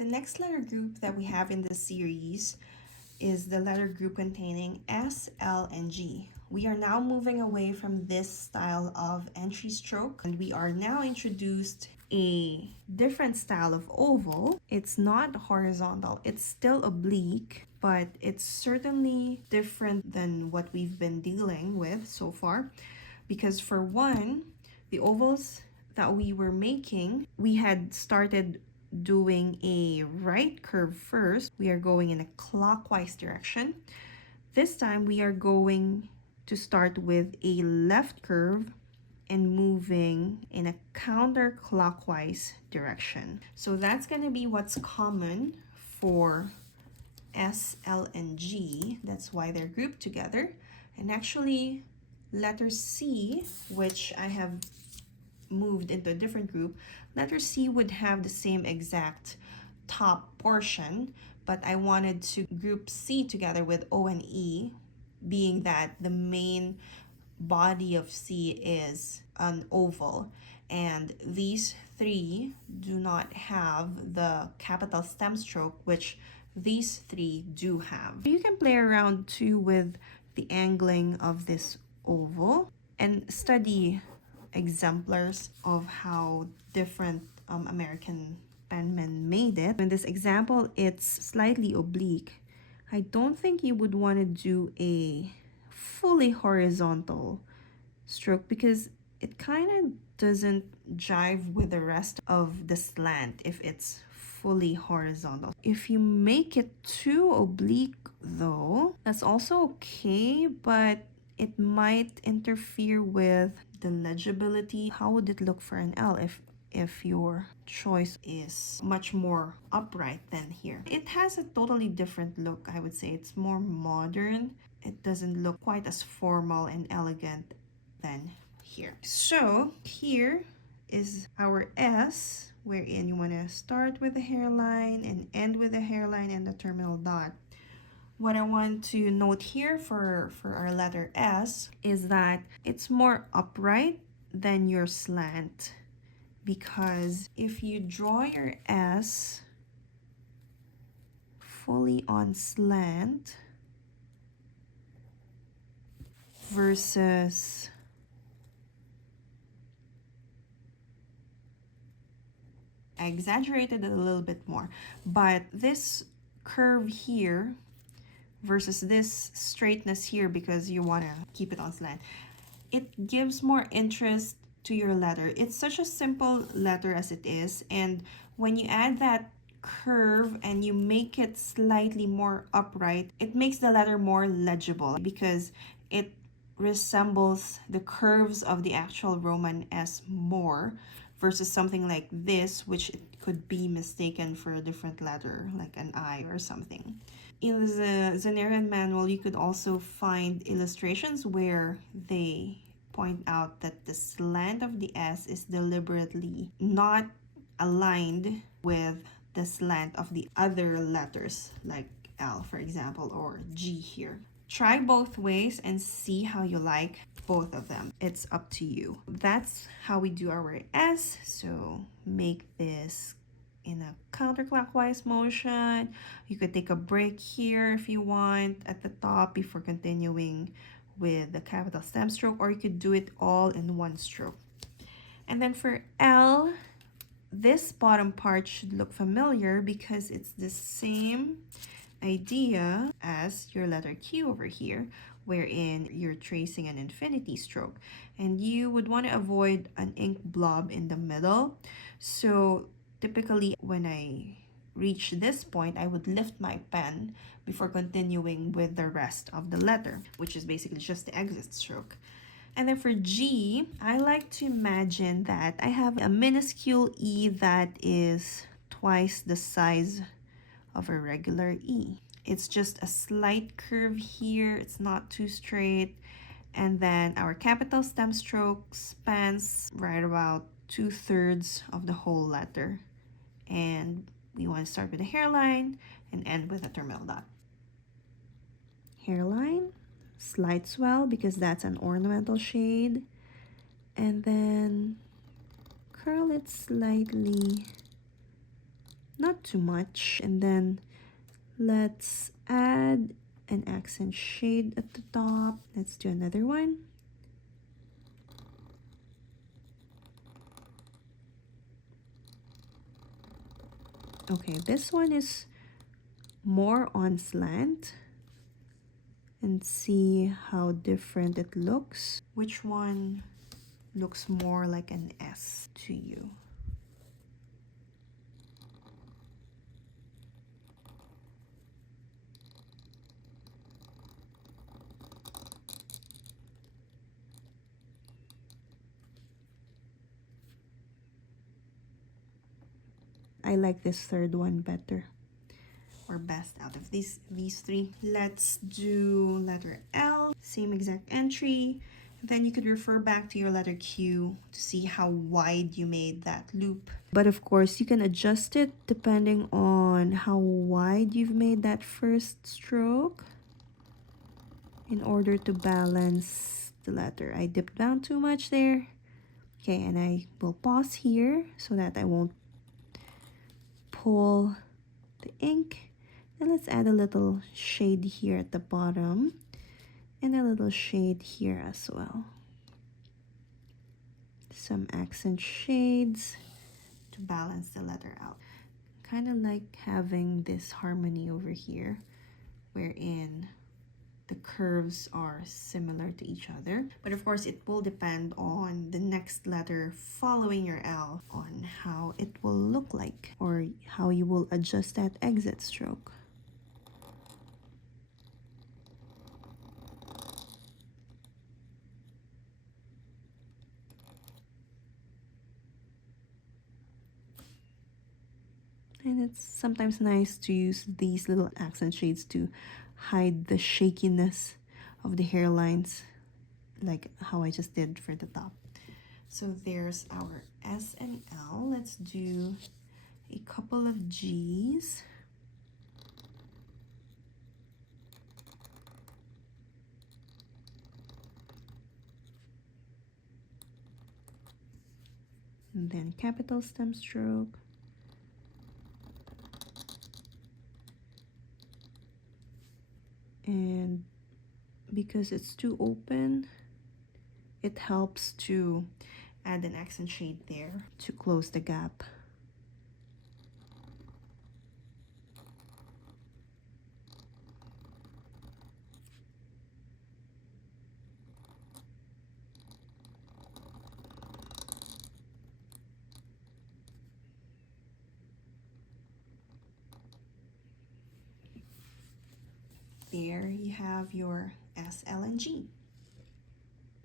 The next letter group that we have in this series is the letter group containing S, L, and G. We are now moving away from this style of entry stroke, and we are now introduced a different style of oval. It's not horizontal, it's still oblique, but it's certainly different than what we've been dealing with so far, because for one, the ovals that we were making, we had started doing a right curve first. We are going in a clockwise direction. This time we are going to start with a left curve and moving in a counterclockwise direction. So that's going to be what's common for S, L, and G. That's why they're grouped together. And actually, letter C, which I have moved into a different group, letter C would have the same exact top portion, but I wanted to group C together with O and E, being that the main body of C is an oval, and these three do not have the capital stem stroke, which these three do have. You can play around too with the angling of this oval and study exemplars of how different American penmen made it. In this example, it's slightly oblique. I don't think you would want to do a fully horizontal stroke because it kind of doesn't jive with the rest of the slant if it's fully horizontal. If you make it too oblique though, that's also okay, but it might interfere with the legibility. How would it look for an L if your choice is much more upright than here? It has a totally different look, I would say. It's more modern. It doesn't look quite as formal and elegant than here. So here is our S, wherein you want to start with the hairline and end with the hairline and the terminal dot. What I want to note here for our letter S is that it's more upright than your slant, because if you draw your S fully on slant versus I exaggerated it a little bit more, but this curve here versus this straightness here, because you want to keep it on slant, it gives more interest to your letter. It's such a simple letter as it is, and when you add that curve and you make it slightly more upright, it makes the letter more legible because it resembles the curves of the actual Roman S more versus something like this, which it could be mistaken for a different letter like an I or something. In the Zanarian manual, you could also find illustrations where they point out that the slant of the S is deliberately not aligned with the slant of the other letters, like L, for example, or G here. Try both ways and see how you like both of them. It's up to you. That's how we do our S. So make this in a counterclockwise motion. You could take a break here if you want at the top before continuing with the capital stem stroke, or you could do it all in one stroke. And then for L, this bottom part should look familiar because it's the same idea as your letter Q over here, wherein you're tracing an infinity stroke, and you would want to avoid an ink blob in the middle. So typically when I reach this point, I would lift my pen before continuing with the rest of the letter, which is basically just the exit stroke. And then for G, I like to imagine that I have a minuscule E that is twice the size of a regular E. It's just a slight curve here. It's not too straight. And then our capital stem stroke spans right about 2/3 of the whole letter. And we want to start with a hairline and end with a terminal dot. Hairline, slight swell because that's an ornamental shade. And then curl it slightly not too much. And then let's add an accent shade at the top. Let's do another one. Okay, this one is more on slant, and see how different it looks. Which one looks more like an S to you? I like this third one better, or best out of these three. Let's do letter L, same exact entry. Then you could refer back to your letter Q to see how wide you made that loop. But of course, you can adjust it depending on how wide you've made that first stroke in order to balance the letter. I dipped down too much there. Okay, and I will pause here so that I won't pull the ink. And let's add a little shade here at the bottom and a little shade here as well. Some accent shades to balance the letter out. Kind of like having this harmony over here wherein the curves are similar to each other. But of course, it will depend on the next letter following your L on how it will look like, or how you will adjust that exit stroke. And it's sometimes nice to use these little accent shades to hide the shakiness of the hairlines, like how I just did for the top. So there's our S and L. Let's do a couple of G's. And then capital stem stroke. And because it's too open, it helps to add an accent shade there to close the gap. There you have your S, L, and G.